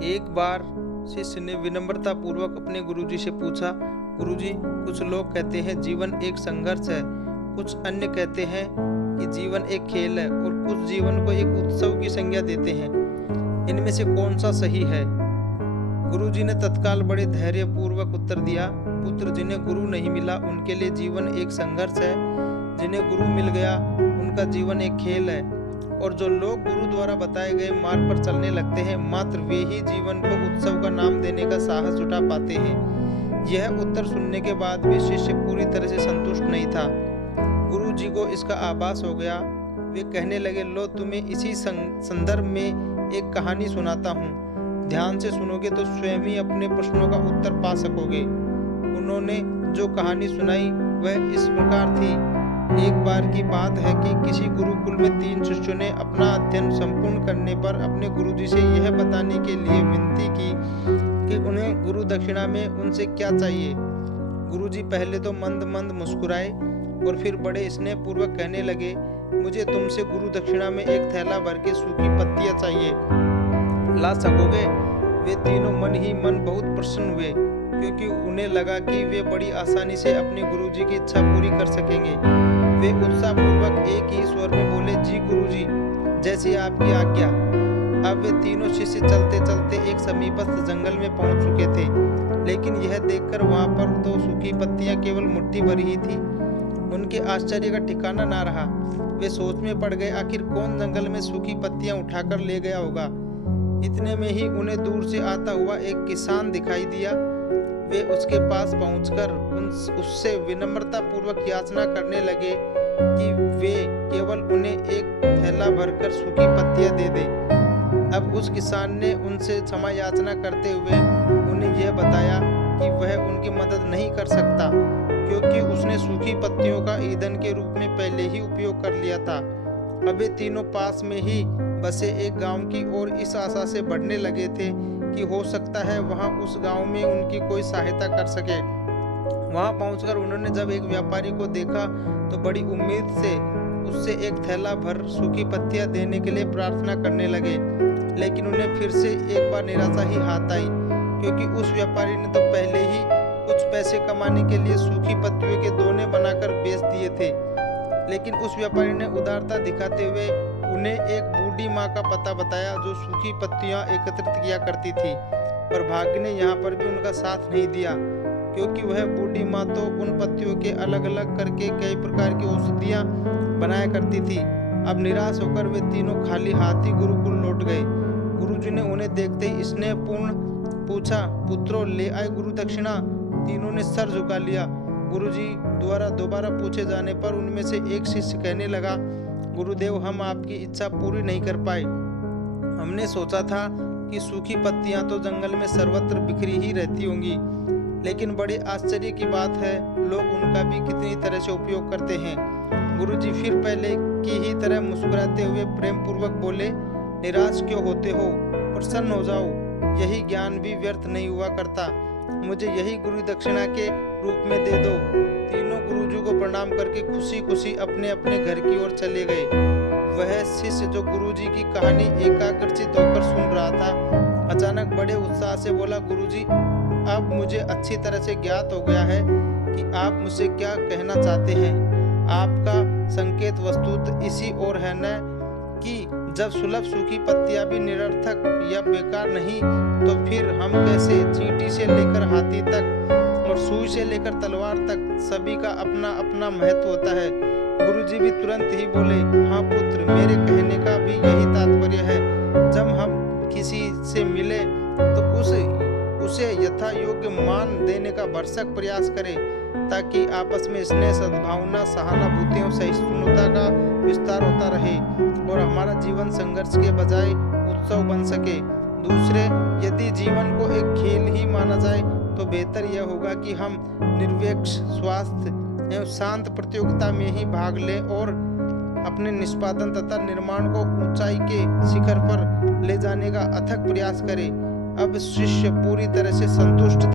एक बार शिष्य ने विनम्रता पूर्वक अपने गुरुजी से पूछा, गुरुजी, कुछ लोग कहते हैं जीवन एक संघर्ष है, कुछ अन्य कहते हैं कि जीवन एक खेल है और कुछ जीवन को एक उत्सव की संज्ञा देते हैं। इनमें से कौन सा सही है? गुरुजी ने तत्काल बड़े धैर्य पूर्वक उत्तर दिया, पुत्र, जिन्हें गुरु नहीं मिला उनके लिए जीवन एक संघर्ष है, जिन्हें गुरु मिल गया उनका जीवन एक खेल है, और जो लोग गुरु द्वारा बताए गए मार्ग पर चलने लगते हैं मात्र वे ही जीवन को उत्सव का नाम देने का साहस जुटा पाते हैं। यह उत्तर सुनने के बाद भी शिष्य पूरी तरह से संतुष्ट नहीं था। गुरु जी को इसका आभास हो गया। वे कहने लगे, लो तुम्हें इसी संदर्भ में एक कहानी सुनाता हूँ, ध्यान से सुनोगे तो स्वयं ही अपने प्रश्नों का उत्तर पा सकोगे। उन्होंने जो कहानी सुनाई वह इस प्रकार थी। एक बार की बात है कि किसी गुरुकुल में 3 शिष्यों ने अपना अध्ययन संपूर्ण करने पर अपने गुरुजी से यह बताने के लिए विनती की कि उन्हें गुरु दक्षिणा में उनसे क्या चाहिए। गुरुजी पहले तो मंद मंद मुस्कुराए और फिर बड़े स्नेह पूर्वक कहने लगे, मुझे तुमसे गुरु दक्षिणा में एक थैला भर के सूखी पत्तियां चाहिए, ला सकोगे? वे तीनों मन ही मन बहुत प्रसन्न हुए, क्योंकि उन्हें लगा कि वे बड़ी आसानी से अपने गुरुजी की इच्छा पूरी कर सकेंगे। वे उत्साहपूर्वक एक ही स्वर में बोले, जी गुरुजी, जैसी आपकी आज्ञा। अब वे तीनों शिष्य चलते चलते एक समीपस्थ जंगल में पहुंच चुके थे, लेकिन यह देखकर वहां पर 2 सूखी पत्तियां केवल मुट्ठी भर ही थी। उनके आश्चर्य का ठिकाना ना रहा। वे सोच में पड़ गए, आखिर कौन जंगल में सूखी पत्तियां उठाकर ले गया होगा। इतने में ही उन्हें दूर से आता हुआ एक किसान दिखाई दिया। वे उसके पास पहुंचकर उससे विनम्रता पूर्वक याचना करने लगे कि वे केवल उन्हें एक थैला भरकर सूखी पत्तियां दे दे। अब उस किसान ने उनसे क्षमा याचना करते हुए उन्हें यह बताया कि वह उनकी मदद नहीं कर सकता, क्योंकि उसने सूखी पत्तियों का ईंधन के रूप में पहले ही उपयोग कर लिया था। अब वे तीनों पास में ही बसे एक गांव की ओर इस आशा से बढ़ने लगे थे कि हो सकता है वहां उस गांव में उनकी कोई सहायता कर सके। वहां पहुंचकर उन्होंने जब एक व्यापारी को देखा तो बड़ी उम्मीद से उससे एक थैला भर सूखी पत्तियां देने के लिए प्रार्थना करने लगे, लेकिन उन्हें फिर से एक बार निराशा ही हाथ आई, क्योंकि उस व्यापारी ने तो पहले ही कुछ पैसे कमाने के लिए सूखी पत्तियों के दोने बनाकर बेच दिए थे। लेकिन उस व्यापारी ने उदारता दिखाते हुए उन्हें एक बूढ़ी माँ का पता बताया जो सूखी पत्तियां एकत्रित किया करती थी, पर भाग्य ने यहाँ पर भी उनका साथ नहीं दिया, क्योंकि वह बूढ़ी माँ तो उन पत्तियों के अलग अलग करके कई प्रकार की औषधियां बनाया करती थी। अब निराश होकर वे तीनों खाली हाथ ही गुरुकुल लौट गए। गुरुजी ने उन्हें देखते ही स्नेहपूर्ण पूछा, पुत्रों, ले आए गुरु दक्षिणा? तीनों ने सर झुका लिया। गुरुजी द्वारा दोबारा पूछे जाने पर उनमें से एक शिष्य कहने लगा, गुरुदेव, हम आपकी इच्छा पूरी नहीं कर पाए। हमने सोचा था कि सूखी पत्तियां तो जंगल में सर्वत्र बिखरी ही रहती होंगी, लेकिन बड़े आश्चर्य की बात है, लोग उनका भी कितनी तरह से उपयोग करते हैं। गुरुजी फिर पहले की ही तरह मुस्कुराते हुए प्रेम पूर्वक बोले, निराश क्यों होते हो? प्रसन्न हो जाओ, यही ज्ञान भी व्यर्थ नहीं हुआ करता। मुझे यही गुरु दक्षिणा के रूप में दे दो। तीनों गुरुजी को प्रणाम करके खुशी खुशी अपने अपने घर की ओर चले गए। वह शिष्य जो गुरुजी की कहानी एकाग्रचित होकर सुन रहा था, अचानक बड़े उत्साह से बोला, गुरुजी, अब मुझे अच्छी तरह से ज्ञात हो गया है कि आप मुझसे क्या कहना चाहते हैं। आपका संकेत वस्तुतः इसी ओर है न कि जब सुलभ सूखी पत्तियां भी निरर्थक या बेकार नहीं, तो फिर हम कैसे चींटी से लेकर हाथी तक और सुई से लेकर तलवार तक सभी का अपना अपना महत्व होता है। गुरुजी भी तुरंत ही बोले, हाँ पुत्र, मेरे कहने का भी यही तात्पर्य है। जब हम किसी से मिले तो उसे यथा योग्य मान देने का भरसक प्रयास करें, ताकि आपस में स्नेह, सद्भावना, सहानुभूति और सहिष्णुता का विस्तार होता रहे और हमारा जीवन संघर्ष के बजाय उत्सव बन सके। दूसरे, यदि जीवन को एक खेल ही माना जाए तो बेहतर यह होगा कि हम निरपेक्ष, स्वास्थ्य एवं शांत प्रतियोगिता में ही भाग लें और अपने निष्पादन तथा निर्माण को ऊंचाई के शिखर पर ले जाने का अथक प्रयास करें। अब शिष्य पूरी तरह से संतुष्ट